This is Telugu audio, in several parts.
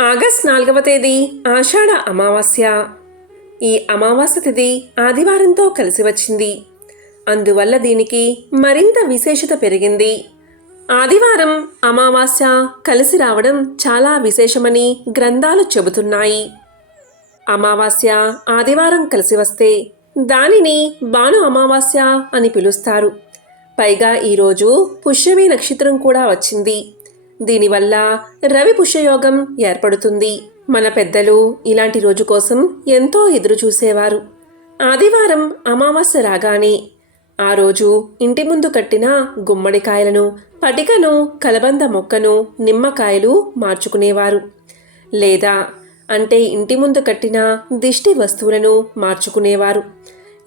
ఆగస్ట్ నాలుగవ తేదీ ఆషాఢ అమావాస్య. ఈ అమావాస్య తిథి ఆదివారంతో కలిసి వచ్చింది. అందువల్ల దీనికి మరింత విశేషత పెరిగింది. ఆదివారం అమావాస్య కలిసి రావడం చాలా విశేషమని గ్రంథాలు చెబుతున్నాయి. అమావాస్య ఆదివారం కలిసి వస్తే దానిని భాను అమావాస్య అని పిలుస్తారు. పైగా ఈరోజు పుష్యమి నక్షత్రం కూడా వచ్చింది. దీనివల్ల రవి పుష్యయోగం ఏర్పడుతుంది. మన పెద్దలు ఇలాంటి రోజు కోసం ఎంతో ఎదురు చూసేవారు. ఆదివారం అమావాస్య రాగానే ఆ రోజు ఇంటి ముందు కట్టిన గుమ్మడికాయలను పటికను కలబంద మొక్కను నిమ్మకాయలు మార్చుకునేవారు. లేదా అంటే ఇంటి ముందు కట్టిన దిష్టి వస్తువులను మార్చుకునేవారు.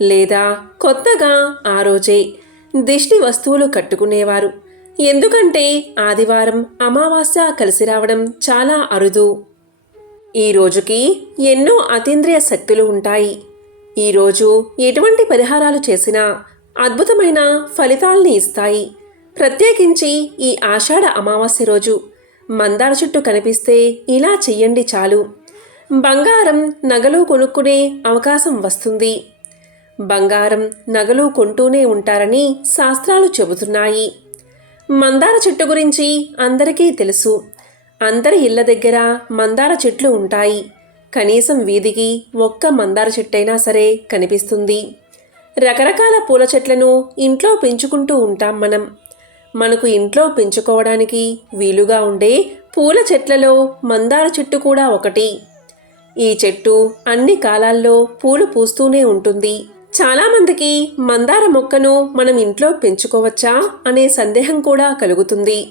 లేదా కొత్తగా ఆ రోజే దిష్టి వస్తువులు కట్టుకునేవారు. ఎందుకంటే ఆదివారం అమావాస్య కలిసి రావడం చాలా అరుదు. ఈ రోజుకి ఎన్నో అతీంద్రియ శక్తులు ఉంటాయి. ఈరోజు ఎటువంటి పరిహారాలు చేసినా అద్భుతమైన ఫలితాల్ని ఇస్తాయి. ప్రత్యేకించి ఈ ఆషాఢ అమావాస్య రోజు. మందార చెట్టు కనిపిస్తే ఇలా చెయ్యండి చాలు. బంగారం నగలు కొనుక్కునే అవకాశం వస్తుంది. బంగారం నగలు కొంటూనే ఉంటారని శాస్త్రాలు చెబుతున్నాయి. మందార చెట్టు గురించి అందరికీ తెలుసు. అందరి ఇళ్ళ దగ్గర మందార చెట్లు ఉంటాయి. కనీసం వీధికి ఒక్క మందార చెట్టైనా సరే కనిపిస్తుంది. రకరకాల పూల చెట్లను ఇంట్లో పెంచుకుంటూ ఉంటాం మనం. మనకు ఇంట్లో పెంచుకోవడానికి వీలుగా ఉండే పూల చెట్లలో మందార చెట్టు కూడా ఒకటి. ఈ చెట్టు అన్ని కాలాల్లో పూలు పూస్తూనే ఉంటుంది. చాలామందికి మందార మొక్కను మనం ఇంట్లో పెంచుకోవచ్చా అనే సందేహం కూడా కలుగుతుంది.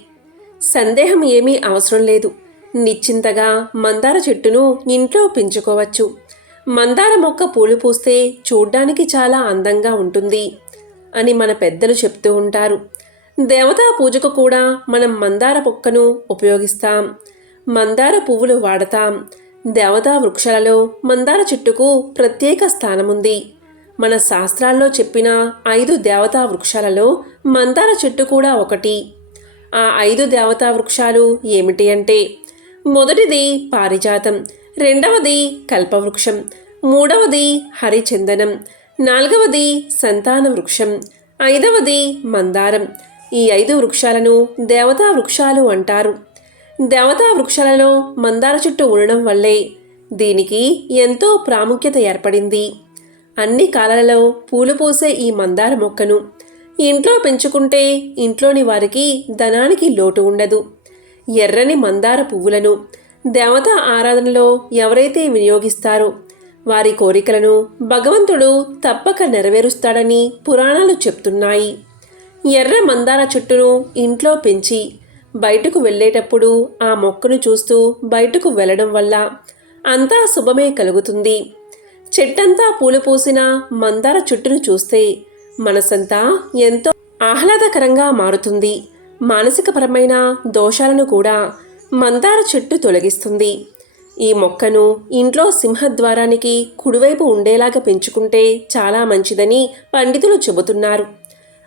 సందేహం ఏమీ అవసరం లేదు. నిశ్చింతగా మందార చెట్టును ఇంట్లో పెంచుకోవచ్చు. మందార మొక్క పూలు పూస్తే చూడ్డానికి చాలా అందంగా ఉంటుంది అని మన పెద్దలు చెప్తూ ఉంటారు. దేవతా పూజకు కూడా మనం మందార మొక్కను ఉపయోగిస్తాం. మందార పువ్వులు వాడతాం. దేవతా వృక్షాలలో మందార చెట్టుకు ప్రత్యేక స్థానముంది. మన శాస్త్రాల్లో చెప్పిన ఐదు దేవతా వృక్షాలలో మందార చెట్టు కూడా ఒకటి. ఆ ఐదు దేవతా వృక్షాలు ఏమిటి అంటే మొదటిది పారిజాతం రెండవది కల్పవృక్షం మూడవది హరిచందనం నాలుగవది సంతాన వృక్షం ఐదవది మందారం. ఈ ఐదు వృక్షాలను దేవతా వృక్షాలు అంటారు. దేవతా వృక్షాలలో మందార చెట్టు ఉండడం వల్లే దీనికి ఎంతో ప్రాముఖ్యత ఏర్పడింది. అన్ని కాలాలలో పూలు పూసే ఈ మందార మొక్కను ఇంట్లో పెంచుకుంటే ఇంట్లోని వారికి ధనానికి లోటు ఉండదు. ఎర్రని మందార పువ్వులను దేవతా ఆరాధనలో ఎవరైతే వినియోగిస్తారో వారి కోరికలను భగవంతుడు తప్పక నెరవేరుస్తాడని పురాణాలు చెప్తున్నాయి. ఎర్ర మందార చెట్టును ఇంట్లో పెంచి బయటకు వెళ్ళేటప్పుడు ఆ మొక్కను చూస్తూ బయటకు వెళ్ళడం వల్ల అంతా శుభమే కలుగుతుంది. చెట్టంతా పూలు పూసిన మందార చెట్టును చూస్తే మనసంతా ఎంతో ఆహ్లాదకరంగా మారుతుంది. మానసికపరమైన దోషాలను కూడా మందార చెట్టు తొలగిస్తుంది. ఈ మొక్కను ఇంట్లో సింహద్వారానికి కుడివైపు ఉండేలాగా పెంచుకుంటే చాలా మంచిదని పండితులు చెబుతున్నారు.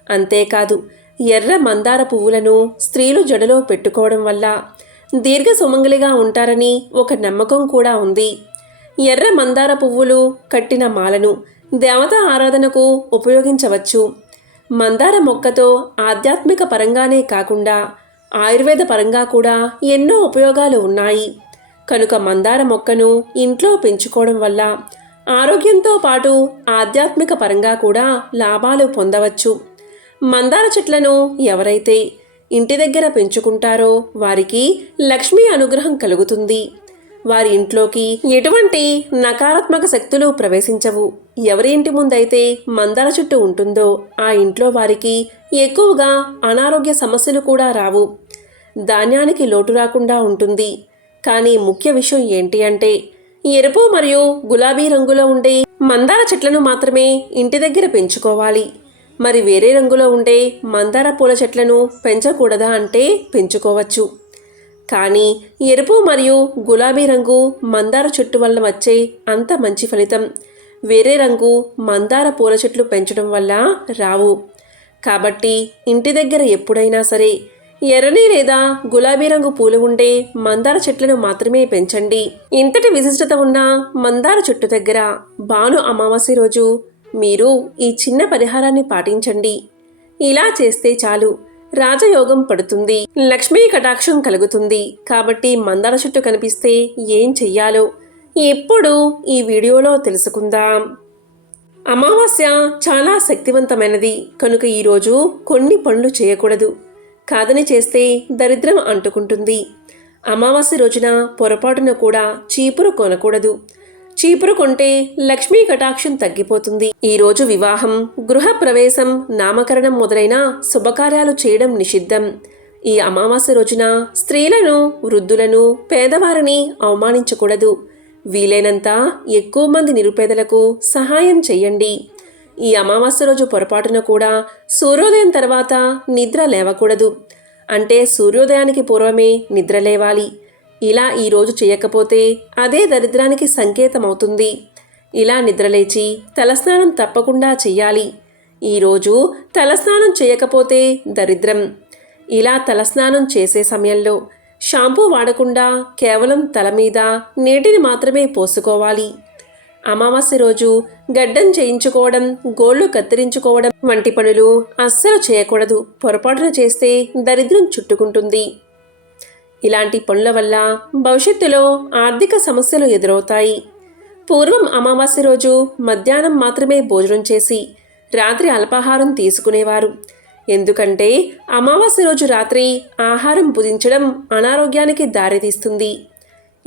అంతేకాదు ఎర్ర మందార పువ్వులను స్త్రీలు జడలో పెట్టుకోవడం వల్ల దీర్ఘ సుమంగలిగా ఉంటారని ఒక నమ్మకం కూడా ఉంది. ఎర్ర మందార పువ్వులు కట్టిన మాలను దేవతా ఆరాధనకు ఉపయోగించవచ్చు. మందార మొక్కతో ఆధ్యాత్మిక పరంగానే కాకుండా ఆయుర్వేద పరంగా కూడా ఎన్నో ఉపయోగాలు ఉన్నాయి. కనుక మందార మొక్కను ఇంట్లో పెంచుకోవడం వల్ల ఆరోగ్యంతో పాటు ఆధ్యాత్మిక పరంగా కూడా లాభాలు పొందవచ్చు. మందార చెట్లను ఎవరైతే ఇంటి దగ్గర పెంచుకుంటారో వారికి లక్ష్మీ అనుగ్రహం కలుగుతుంది. వారి ఇంట్లోకి ఎటువంటి నకారాత్మక శక్తులు ప్రవేశించవు. ఎవరి ఇంటి ముందైతే మందార చెట్టు ఉంటుందో ఆ ఇంట్లో వారికి ఎక్కువగా అనారోగ్య సమస్యలు కూడా రావు. ధాన్యానికి లోటు రాకుండా ఉంటుంది. కానీ ముఖ్య విషయం ఏంటి అంటే ఎరుపు మరియు గులాబీ రంగులో ఉండే మందార చెట్లను మాత్రమే ఇంటి దగ్గర పెంచుకోవాలి. మరి వేరే రంగులో ఉండే మందార పూల చెట్లను పెంచకూడదా అంటే పెంచుకోవచ్చు. కానీ ఎరుపు మరియు గులాబీ రంగు మందార చెట్టు వల్ల వచ్చే అంత మంచి ఫలితం. వేరే రంగు మందార పూల చెట్లు పెంచడం వల్ల రావు. కాబట్టి ఇంటి దగ్గర ఎప్పుడైనా సరే ఎర్రని లేదా గులాబీ రంగు పూలు ఉండే మందార చెట్లను మాత్రమే పెంచండి. ఇంతటి విశిష్టత ఉన్న మందార చెట్టు దగ్గర భాను అమావాస్య రోజు మీరు ఈ చిన్న పరిహారాన్ని పాటించండి. ఇలా చేస్తే చాలు. రాజయోగం పడుతుంది. లక్ష్మీ కటాక్షం కలుగుతుంది. కాబట్టి మందార చెట్టు కనిపిస్తే ఏం చెయ్యాలో ఎప్పుడు ఈ వీడియోలో తెలుసుకుందాం. అమావాస్య చాలా శక్తివంతమైనది. కనుక ఈరోజు కొన్ని పనులు చేయకూడదు. కాదని చేస్తే దరిద్రం అంటుకుంటుంది. అమావాస్య రోజున పొరపాటున కూడా చీపురు కొనకూడదు. చీపురు కొంటే లక్ష్మీ కటాక్షం తగ్గిపోతుంది. ఈ రోజు వివాహం గృహ ప్రవేశం నామకరణం మొదలైన శుభకార్యాలు చేయడం నిషిద్ధం. ఈ అమావాస్య రోజున స్త్రీలను వృద్ధులను పేదవారిని అవమానించకూడదు. వీలైనంత ఎక్కువ మంది నిరుపేదలకు సహాయం చేయండి. ఈ అమావాస్య రోజు పొరపాటున కూడా సూర్యోదయం తర్వాత నిద్ర లేవకూడదు. అంటే సూర్యోదయానికి పూర్వమే నిద్ర లేవాలి. ఇలా ఈరోజు చేయకపోతే అదే దరిద్రానికి సంకేతమవుతుంది. ఇలా నిద్రలేచి తలస్నానం తప్పకుండా చెయ్యాలి. ఈరోజు తలస్నానం చేయకపోతే దరిద్రం. ఇలా తలస్నానం చేసే సమయంలో షాంపూ వాడకుండా కేవలం తల మీద నీటిని మాత్రమే పోసుకోవాలి. అమావాస్య రోజు గడ్డం చేయించుకోవడం గోళ్ళు కత్తిరించుకోవడం వంటి పనులు అస్సలు చేయకూడదు. పొరపాటున చేస్తే దరిద్రం చుట్టుకుంటుంది. ఇలాంటి పనుల వల్ల భవిష్యత్తులో ఆర్థిక సమస్యలు ఎదురవుతాయి. పూర్వం అమావాస్య రోజు మధ్యాహ్నం మాత్రమే భోజనం చేసి రాత్రి అల్పాహారం తీసుకునేవారు. ఎందుకంటే అమావాస్య రోజు రాత్రి ఆహారం భుజించడం అనారోగ్యానికి దారితీస్తుంది.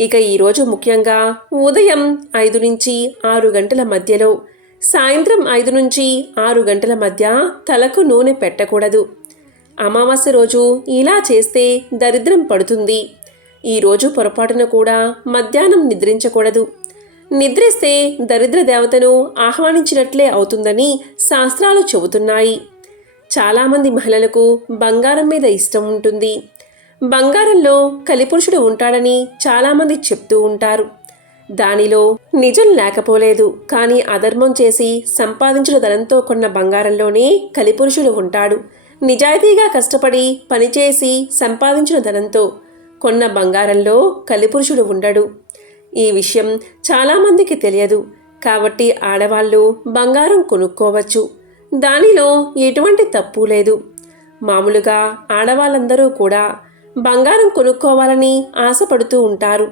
ఇక ఈరోజు ముఖ్యంగా ఉదయం ఐదు నుంచి ఆరు గంటల మధ్యలో సాయంత్రం ఐదు నుంచి ఆరు గంటల మధ్య తలకు నూనె పెట్టకూడదు. అమావాస్య రోజు ఇలా చేస్తే దరిద్రం పడుతుంది. ఈరోజు పొరపాటున కూడా మధ్యాహ్నం నిద్రించకూడదు. నిద్రిస్తే దరిద్ర దేవతను ఆహ్వానించినట్లే అవుతుందని శాస్త్రాలు చెబుతున్నాయి. చాలామంది మహిళలకు బంగారం మీద ఇష్టం ఉంటుంది. బంగారంలో కలిపురుషుడు ఉంటాడని చాలామంది చెప్తూ ఉంటారు. దానిలో నిజం లేకపోలేదు కానీ అధర్మం చేసి సంపాదించిన ధనంతో కొన్న బంగారంలోనే కలిపురుషుడు ఉంటాడు. నిజాయితీగా కష్టపడి పనిచేసి సంపాదించిన ధనంతో కొన్న బంగారంలో కలిపురుషుడు ఉండడు. ఈ విషయం చాలామందికి తెలియదు. కాబట్టి ఆడవాళ్ళు బంగారం కొనుక్కోవచ్చు. దానిలో ఎటువంటి తప్పు లేదు. మామూలుగా ఆడవాళ్ళందరూ కూడా బంగారం కొనుక్కోవాలని ఆశపడుతూ ఉంటారు.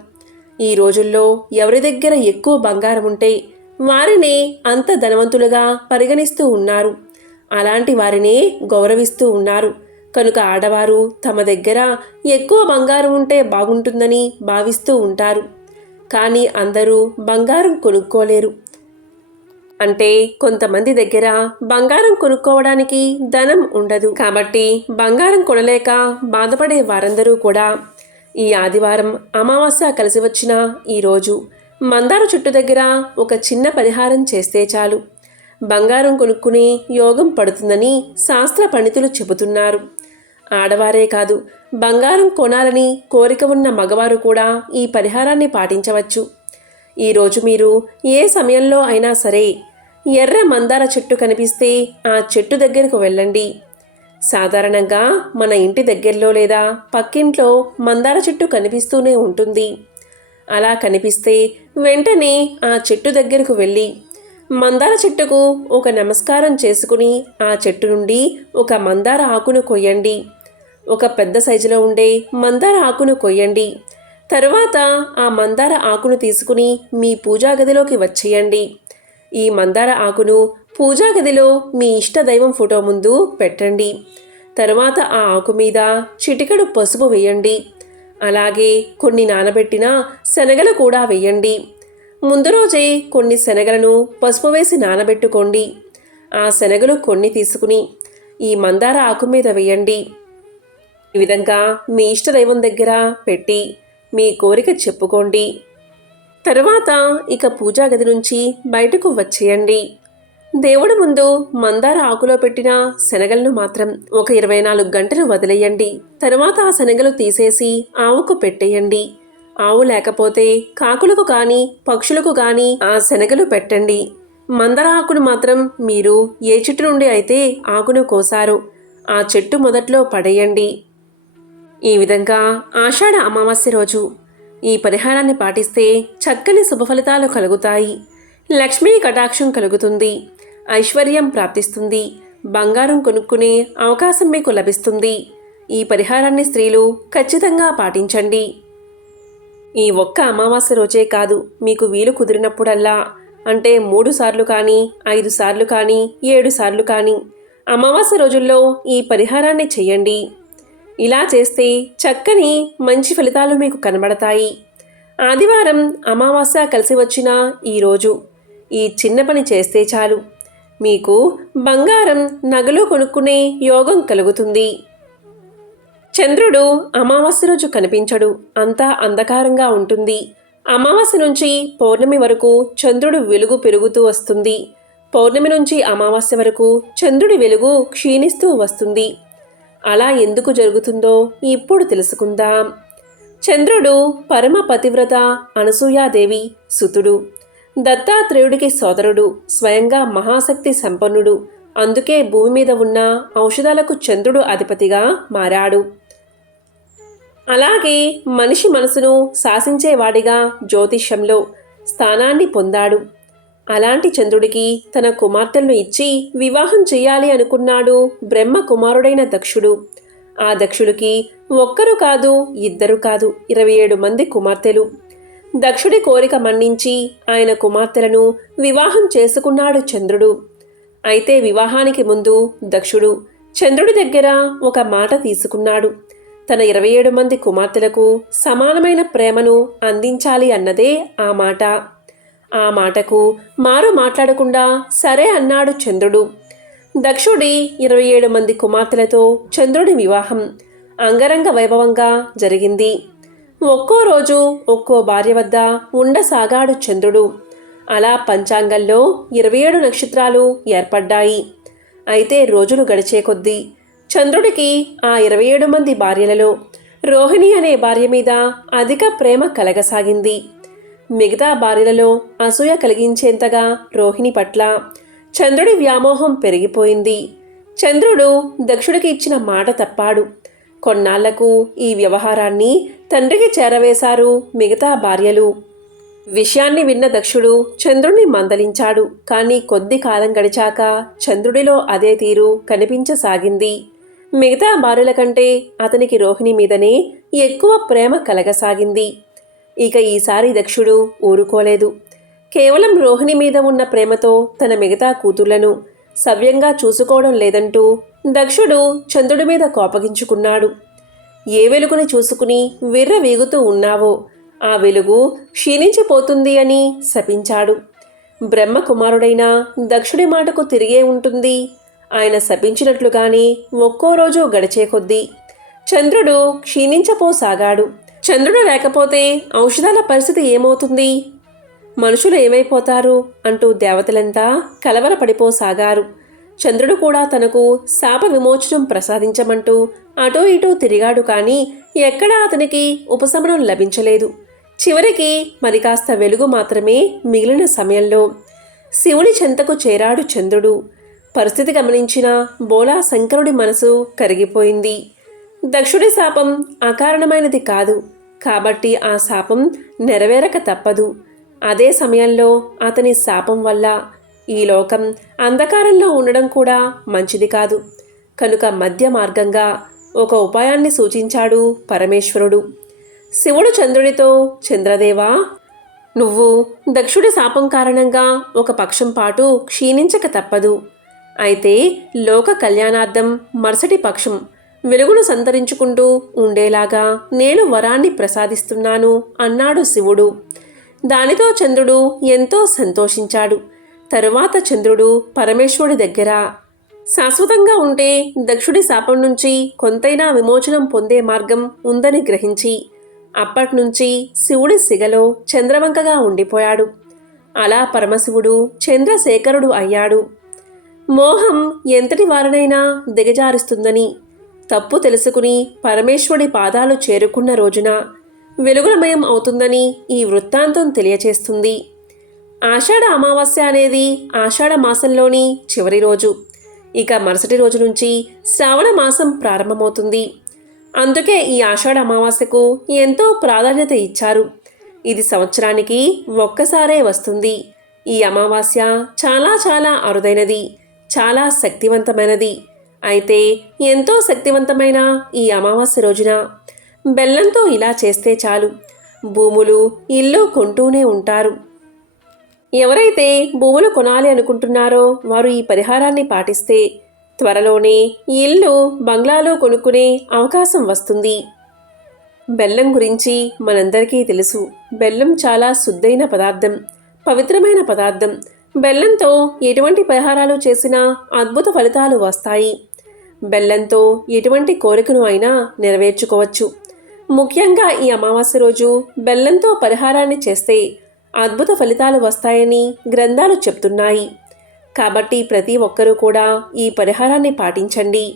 ఈ రోజుల్లో ఎవరి దగ్గర ఎక్కువ బంగారం ఉంటే వారినే అంత ధనవంతులుగా పరిగణిస్తూ ఉన్నారు. అలాంటి వారినే గౌరవిస్తూ ఉన్నారు. కనుక ఆడవారు తమ దగ్గర ఎక్కువ బంగారం ఉంటే బాగుంటుందని భావిస్తూ ఉంటారు. కానీ అందరూ బంగారం కొనుక్కోలేరు. అంటే కొంతమంది దగ్గర బంగారం కొనుక్కోవడానికి ధనం ఉండదు. కాబట్టి బంగారం కొనలేక బాధపడే వారందరూ కూడా ఈ ఆదివారం అమావాస్య కలిసి వచ్చిన ఈరోజు మందార చుట్టు దగ్గర ఒక చిన్న పరిహారం చేస్తే చాలు. బంగారం కొనుక్కునే యోగం పడుతుందని శాస్త్ర పండితులు చెబుతున్నారు. ఆడవారే కాదు బంగారం కొనాలని కోరిక ఉన్న మగవారు కూడా ఈ పరిహారాన్ని పాటించవచ్చు. ఈరోజు మీరు ఏ సమయంలో అయినా సరే ఎర్ర మందార చెట్టు కనిపిస్తే ఆ చెట్టు దగ్గరకు వెళ్ళండి. సాధారణంగా మన ఇంటి దగ్గరలో లేదా పక్కింట్లో మందార చెట్టు కనిపిస్తూనే ఉంటుంది. అలా కనిపిస్తే వెంటనే ఆ చెట్టు దగ్గరకు వెళ్ళి మందార చెట్టుకు ఒక నమస్కారం చేసుకుని ఆ చెట్టు నుండి ఒక మందార ఆకును కొయ్యండి. ఒక పెద్ద సైజులో ఉండే మందార ఆకును కొయ్యండి. తరువాత ఆ మందార ఆకును తీసుకుని మీ పూజా గదిలోకి వచ్చేయండి. ఈ మందార ఆకును పూజా గదిలో మీ ఇష్ట దైవం ఫోటో ముందు పెట్టండి. తరువాత ఆ ఆకు మీద చిటికెడు పసుపు వేయండి. అలాగే కొన్ని నానబెట్టిన శనగలు కూడా వేయండి. ముందు రోజే కొన్ని శనగలను పసుపు వేసి నానబెట్టుకోండి. ఆ శనగలు కొన్ని తీసుకుని ఈ మందార ఆకు మీద వేయండి. ఈ విధంగా మీ ఇష్టదైవం దగ్గర పెట్టి మీ కోరిక చెప్పుకోండి. తరువాత ఇక పూజా గది నుంచి బయటకు వచ్చేయండి. దేవుడి ముందు మందార ఆకులో పెట్టిన శనగలను మాత్రం ఒక ఇరవై నాలుగు గంటలు వదిలేయండి. తరువాత ఆ శనగలు తీసేసి ఆవుకు పెట్టేయండి. ఆవు లేకపోతే కాకులకు కానీ పక్షులకు కానీ ఆ శనగలు పెట్టండి. మందర ఆకును మాత్రం మీరు ఏ చెట్టు నుండి అయితే ఆకును కోసారో ఆ చెట్టు మొదట్లో పడేయండి. ఈ విధంగా ఆషాఢ అమావాస్య రోజు ఈ పరిహారాన్ని పాటిస్తే చక్కని శుభఫలితాలు కలుగుతాయి. లక్ష్మీ కటాక్షం కలుగుతుంది. ఐశ్వర్యం ప్రాప్తిస్తుంది. బంగారం కొనుక్కునే అవకాశం మీకు లభిస్తుంది. ఈ పరిహారాన్ని స్త్రీలు ఖచ్చితంగా పాటించండి. ఈ ఒక్క అమావాస్య రోజే కాదు మీకు వీలు కుదిరినప్పుడల్లా. అంటే మూడు సార్లు కానీ ఐదు సార్లు కానీ ఏడు సార్లు కానీ. అమావాస్య రోజుల్లో ఈ పరిహారాన్ని చేయండి ఇలా చేస్తే చక్కని మంచి ఫలితాలు మీకు కనబడతాయి. ఆదివారం అమావాస్య కలిసి వచ్చిన ఈరోజు ఈ చిన్న పని చేస్తే చాలు. మీకు బంగారం నగలు కొనుక్కునే యోగం కలుగుతుంది. చంద్రుడు అమావాస్య రోజు కనిపించడు. అంతా అంధకారంగా ఉంటుంది. అమావాస్య నుంచి పౌర్ణమి వరకు చంద్రుడు వెలుగు పెరుగుతూ వస్తుంది. పౌర్ణమి నుంచి అమావాస్య వరకు చంద్రుడి వెలుగు క్షీణిస్తూ వస్తుంది. అలా ఎందుకు జరుగుతుందో ఇప్పుడు తెలుసుకుందాం. చంద్రుడు పరమ పతివ్రత అనసూయాదేవి సుతుడు. దత్తాత్రేయుడికి సోదరుడు స్వయంగా మహాశక్తి సంపన్నుడు. అందుకే భూమి మీద ఉన్న ఔషధాలకు చంద్రుడు అధిపతిగా మారాడు. అలాగే మనిషి మనసును శాసించేవాడిగా జ్యోతిష్యంలో స్థానాన్ని పొందాడు. అలాంటి చంద్రుడికి తన కుమార్తెలను ఇచ్చి వివాహం చేయాలి అనుకున్నాడు బ్రహ్మ కుమారుడైన దక్షుడు. ఆ దక్షుడికి ఒక్కరు కాదు ఇద్దరు కాదు ఇరవై ఏడు మంది కుమార్తెలు. దక్షుడి కోరిక మన్నించి ఆయన కుమార్తెలను వివాహం చేసుకున్నాడు చంద్రుడు. అయితే వివాహానికి ముందు దక్షుడు చంద్రుడి దగ్గర ఒక మాట తీసుకున్నాడు. తన ఇరవై ఏడు మంది కుమార్తెలకు సమానమైన ప్రేమను అందించాలి అన్నదే ఆ మాట. ఆ మాటకు మారు మాట్లాడకుండా సరే అన్నాడు చంద్రుడు. దక్షుడి ఇరవై ఏడు మంది కుమార్తెలతో చంద్రుడి వివాహం అంగరంగ వైభవంగా జరిగింది. ఒక్కో రోజు ఒక్కో భార్య వద్ద ఉండసాగాడు చంద్రుడు. అలా పంచాంగంలో ఇరవై ఏడు నక్షత్రాలు ఏర్పడ్డాయి. అయితే రోజులు గడిచే కొద్దీ చంద్రుడికి ఆ ఇరవై ఏడు మంది భార్యలలో రోహిణి అనే భార్య మీద అధిక ప్రేమ కలగసాగింది. మిగతా భార్యలలో అసూయ కలిగించేంతగా రోహిణి పట్ల చంద్రుడి వ్యామోహం పెరిగిపోయింది. చంద్రుడు దక్షుడికి ఇచ్చిన మాట తప్పాడు. కొన్నాళ్ళకు ఈ వ్యవహారాన్ని తండ్రికి చేరవేశారు మిగతా భార్యలు. విషయాన్ని విన్న దక్షుడు చంద్రుణ్ణి మందలించాడు. కానీ కొద్ది కాలం గడిచాక చంద్రుడిలో అదే తీరు కనిపించసాగింది. మిగతా భార్యల కంటే అతనికి రోహిణి మీదనే ఎక్కువ ప్రేమ కలగసాగింది. ఇక ఈసారి దక్షుడు ఊరుకోలేదు. కేవలం రోహిణి మీద ఉన్న ప్రేమతో తన మిగతా కూతుళ్ళను సవ్యంగా చూసుకోవడం లేదంటూ దక్షుడు చంద్రుడి మీద కోపగించుకున్నాడు. ఏ వెలుగుని చూసుకుని విర్ర వీగుతూ ఉన్నావో ఆ వెలుగు క్షీణించిపోతుంది అని శపించాడు. బ్రహ్మ కుమారుడైన దక్షుడి మాటకు తిరిగే ఉంటుంది ఆయన శపించినట్లుగానే ఒక్కో రోజు గడిచే కొద్దీ చంద్రుడు క్షీణించపోసాగాడు. చంద్రుడు లేకపోతే ఔషధాల పరిస్థితి ఏమవుతుంది? మనుషులు ఏమైపోతారు? అంటూ దేవతలంతా కలవరపడిపోసాగారు. చంద్రుడు కూడా తనకు శాప విమోచనం ప్రసాదించమంటూ అటూ ఇటూ తిరిగాడు కానీ ఎక్కడా అతనికి ఉపశమనం లభించలేదు. చివరికి మరి కాస్త వెలుగు మాత్రమే మిగిలిన సమయంలో శివుని చెంతకు చేరాడు చంద్రుడు. పరిస్థితి గమనించిన బోలా శంకరుడి మనసు కరిగిపోయింది. దక్షుడి శాపం అకారణమైనది కాదు. కాబట్టి ఆ శాపం నెరవేరక తప్పదు. అదే సమయంలో అతని శాపం వల్ల ఈ లోకం అంధకారంలో ఉండడం కూడా మంచిది కాదు. కనుక మధ్య మార్గంగా ఒక ఉపాయాన్ని సూచించాడు పరమేశ్వరుడు. శివుడు చంద్రుడితో చంద్రదేవా నువ్వు దక్షుడి శాపం కారణంగా ఒక పక్షం పాటు క్షీణించక తప్పదు. అయితే లోక కళ్యాణార్థం మరుసటి పక్షం వెలుగును సంతరించుకుంటూ ఉండేలాగా నేను వరాన్ని ప్రసాదిస్తున్నాను అన్నాడు శివుడు. దానితో చంద్రుడు ఎంతో సంతోషించాడు. తరువాత చంద్రుడు పరమేశ్వరుడి దగ్గర శాశ్వతంగా ఉంటే దక్షుడి శాపం నుంచి కొంతైనా విమోచనం పొందే మార్గం ఉందని గ్రహించి అప్పట్నుంచి శివుడి సిగలో చంద్రవంకగా ఉండిపోయాడు. అలా పరమశివుడు చంద్రశేఖరుడు అయ్యాడు. మోహం ఎంతటి వారినైనా దిగజారుస్తుందని. తప్పు తెలుసుకుని పరమేశ్వరుడి పాదాలు చేరుకున్న రోజున వెలుగులమయం అవుతుందని ఈ వృత్తాంతం తెలియచేస్తుంది. ఆషాఢ అమావాస్య అనేది ఆషాఢ మాసంలోని చివరి రోజు. ఇక మరుసటి రోజు నుంచి శ్రావణ మాసం ప్రారంభమవుతుంది. అందుకే ఈ ఆషాఢ అమావాస్యకు ఎంతో ప్రాధాన్యత ఇచ్చారు. ఇది సంవత్సరానికి ఒక్కసారే వస్తుంది. ఈ అమావాస్య చాలా చాలా అరుదైనది. చాలా శక్తివంతమైనది. అయితే ఎంతో శక్తివంతమైన ఈ అమావాస్య రోజున బెల్లంతో ఇలా చేస్తే చాలు. భూములు ఇల్లు కొంటూనే ఉంటారు. ఎవరైతే భూములు కొనాలి అనుకుంటున్నారో వారు ఈ పరిహారాన్ని పాటిస్తే త్వరలోనే ఇల్లు బంగ్లాలో కొనుక్కునే అవకాశం వస్తుంది. బెల్లం గురించి మనందరికీ తెలుసు. బెల్లం చాలా శుద్ధైన పదార్థం పవిత్రమైన పదార్థం. బెల్లంతో ఎటువంటి పరిహారాలు చేసినా అద్భుత ఫలితాలు వస్తాయి. బెల్లంతో ఎటువంటి కోరికను అయినా నెరవేర్చుకోవచ్చు. ముఖ్యంగా ఈ అమావాస్య రోజు బెల్లంతో పరిహారాన్ని చేస్తే అద్భుత ఫలితాలు వస్తాయని గ్రంథాలు చెప్తున్నాయి. కాబట్టి ప్రతి ఒక్కరూ కూడా ఈ పరిహారాన్ని పాటించండి.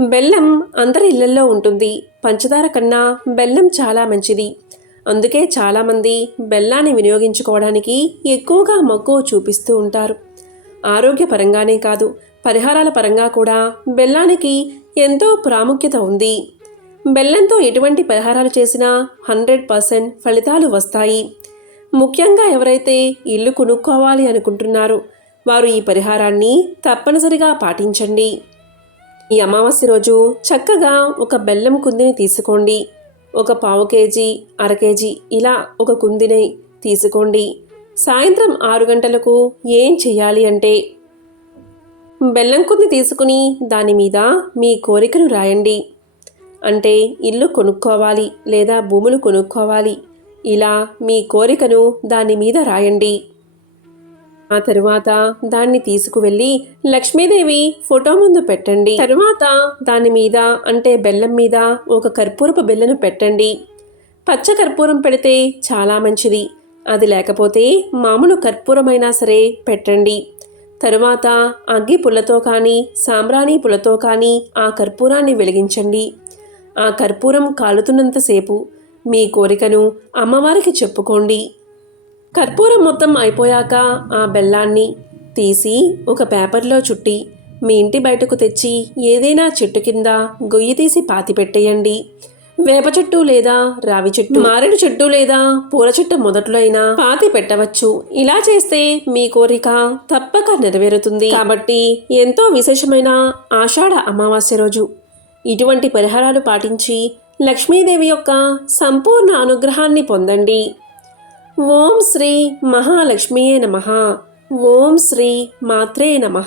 బెల్లం అందరి ఇళ్ళలో ఉంటుంది. పంచదార కన్నా బెల్లం చాలా మంచిది. అందుకే చాలామంది బెల్లాన్ని వినియోగించుకోవడానికి ఎక్కువగా మక్కువ చూపిస్తూ ఉంటారు. ఆరోగ్యపరంగానే కాదు పరిహారాల పరంగా కూడా బెల్లానికి ఎంతో ప్రాముఖ్యత ఉంది. బెల్లంతో ఎటువంటి పరిహారాలు చేసినా హండ్రెడ్ పర్సెంట్ ఫలితాలు వస్తాయి. ముఖ్యంగా ఎవరైతే ఇల్లు కొనుక్కోవాలి అనుకుంటున్నారో వారు ఈ పరిహారాన్ని తప్పనిసరిగా పాటించండి. ఈ అమావాస్య రోజు చక్కగా ఒక బెల్లం కుందిని తీసుకోండి. ఒక పావు కేజీ అర కేజీ ఇలా ఒక కుందిని తీసుకోండి. సాయంత్రం ఆరు గంటలకు ఏం చేయాలి అంటే? బెల్లం కుంది తీసుకుని దాని మీద మీ కోరికను రాయండి. అంటే ఇల్లు కొనుక్కోవాలి లేదా భూములు కొనుక్కోవాలి. ఇలా మీ కోరికను దాని మీద రాయండి. ఆ తరువాత దాన్ని తీసుకువెళ్ళి లక్ష్మీదేవి ఫోటో ముందు పెట్టండి. తరువాత దాని మీద అంటే బెల్లం మీద ఒక కర్పూరపు బెల్లను పెట్టండి. పచ్చ కర్పూరం పెడితే చాలా మంచిది. అది లేకపోతే మామూలు కర్పూరమైనా సరే పెట్టండి. తరువాత అగ్గి పుల్లతో కానీ సాంబ్రాణి పుల్లతో కానీ ఆ కర్పూరాన్ని వెలిగించండి. ఆ కర్పూరం కాలుతున్నంతసేపు మీ కోరికను అమ్మవారికి చెప్పుకోండి. కర్పూరం మొత్తం అయిపోయాక ఆ బెల్లాన్ని తీసి ఒక పేపర్లో చుట్టి మీ ఇంటి బయటకు తెచ్చి ఏదైనా చెట్టు కింద గొయ్యి తీసి పాతి పెట్టేయండి. వేప చెట్టు లేదా రావి చెట్టు మారేడు చెట్టు లేదా పూల చెట్టు మొదట్లో అయినా పాతి పెట్టవచ్చు. ఇలా చేస్తే మీ కోరిక తప్పక నెరవేరుతుంది. కాబట్టి ఎంతో విశేషమైన ఆషాఢ అమావాస్య రోజు. ఇటువంటి పరిహారాలు పాటించి లక్ష్మీదేవి యొక్క సంపూర్ణ అనుగ్రహాన్ని పొందండి. ఓం శ్రీ మహాలక్ష్మియే నమ. ఓం శ్రీ మాత్రే నమ.